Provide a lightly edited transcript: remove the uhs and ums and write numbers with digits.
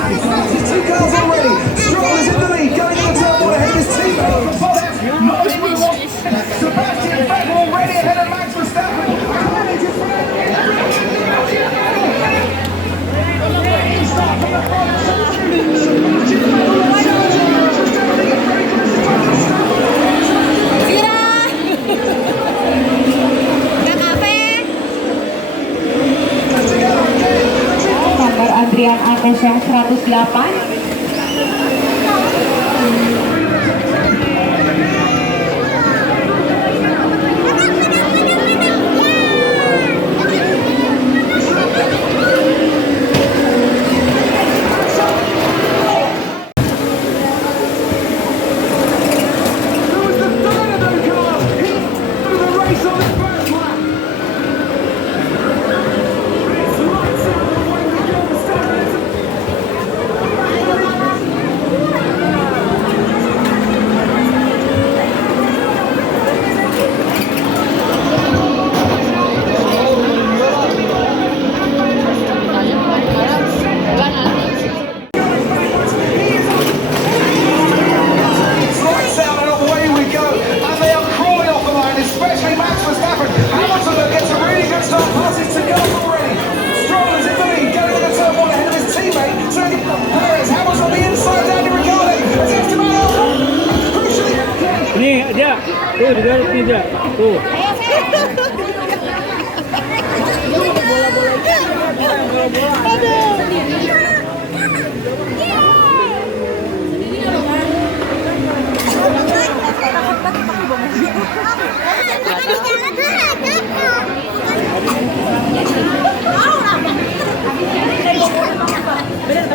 Two cars already. Stroll is in the lead, going into turn one ahead of his teammate. Sebastian Vettel already ahead of Max Verstappen. Start from the front. Nomor Adrian Artesya 108. Nih aja, tuh di garut nih aja, tuh. Bener,